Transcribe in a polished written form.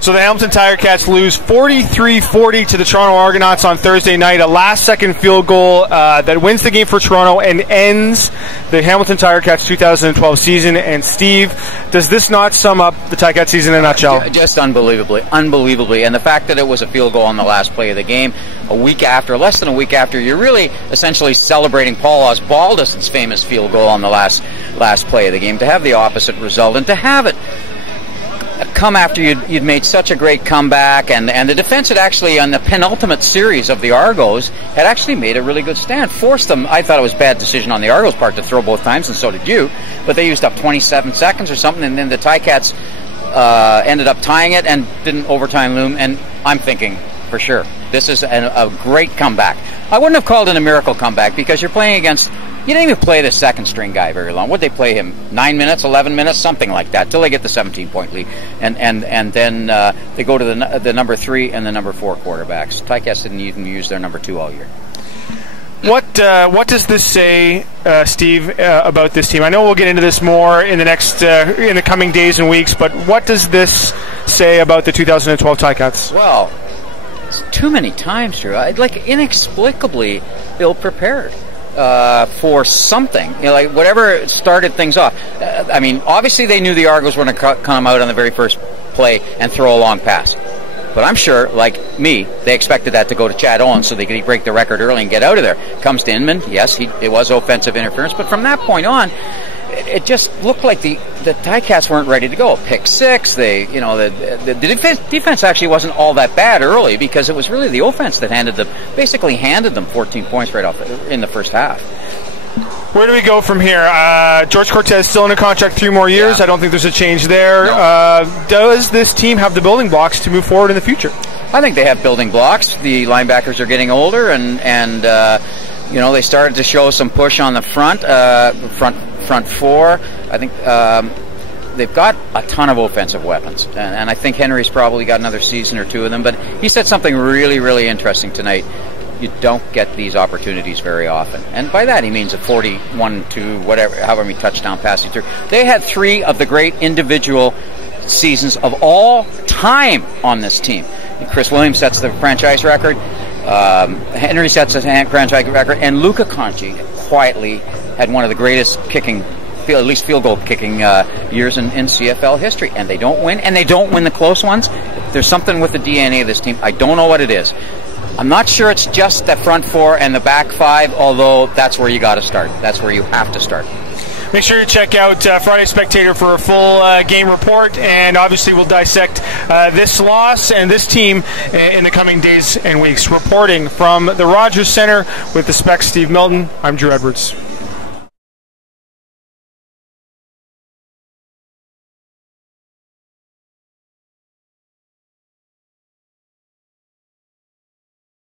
So the Hamilton Ticats lose 43-40 to the Toronto Argonauts on Thursday night. A last-second field goal that wins the game for Toronto and ends the Hamilton Ticats 2012 season. And Steve, does this not sum up the Ticats season in a nutshell? Just unbelievably. And the fact that it was a field goal on the last play of the game, less than a week after, you're really essentially celebrating Paul Osbaldiston's famous field goal on the last play of the game. To have the opposite result and to have it come after you'd made such a great comeback, and the defense had actually, on the penultimate series of the Argos, had actually made a really good stand, forced them. I thought it was a bad decision on the Argos' part to throw both times, and so did you, but they used up 27 seconds or something, and then the Ticats ended up tying it and didn't overtime loom, and I'm thinking, for sure, this is a great comeback. I wouldn't have called it a miracle comeback, because you're playing against, you didn't even play the second string guy very long. What'd they play him? 9 minutes, 11 minutes, something like that, till they get the 17-point lead. And then they go to the number 3 and the number 4 quarterbacks. Ticats didn't even use their number 2 all year. What does this say, Steve, about this team? I know we'll get into this more in the coming days and weeks, but what does this say about the 2012 Ticats? Well, it's too many times, Drew. Like, inexplicably ill-prepared for something. You know, like whatever started things off. I mean, obviously they knew the Argos were going to come out on the very first play and throw a long pass. But I'm sure, like me, they expected that to go to Chad Owens so they could break the record early and get out of there. Comes to Inman, yes, it was offensive interference, but from that point on, it just looked like the Ticats weren't ready to go. Pick 6, the defense actually wasn't all that bad early, because it was really the offense that basically handed them 14 points right off in the first half. Where do we go from here? George Cortez still in a contract 3 more years. Yeah. I don't think there's a change there. No. Does this team have the building blocks to move forward in the future? I think they have building blocks. The linebackers are getting older, and they started to show some push on the front 4. I think they've got a ton of offensive weapons, and I think Henry's probably got another season or 2 of them. But he said something really, really interesting tonight. You don't get these opportunities very often. And by that he means a 41 to however many touchdown passes through. They had 3 of the great individual seasons of all time on this team. Chris Williams sets the franchise record. Henry sets the franchise record. And Luca Conchi quietly had one of the greatest at least field goal kicking years in CFL history. And they don't win. And they don't win the close ones. There's something with the DNA of this team. I don't know what it is. I'm not sure it's just the front 4 and the back 5, although that's where you got to start. That's where you have to start. Make sure to check out Friday Spectator for a full game report, and obviously we'll dissect this loss and this team in the coming days and weeks. Reporting from the Rogers Center with the Spec Steve Milton, I'm Drew Edwards.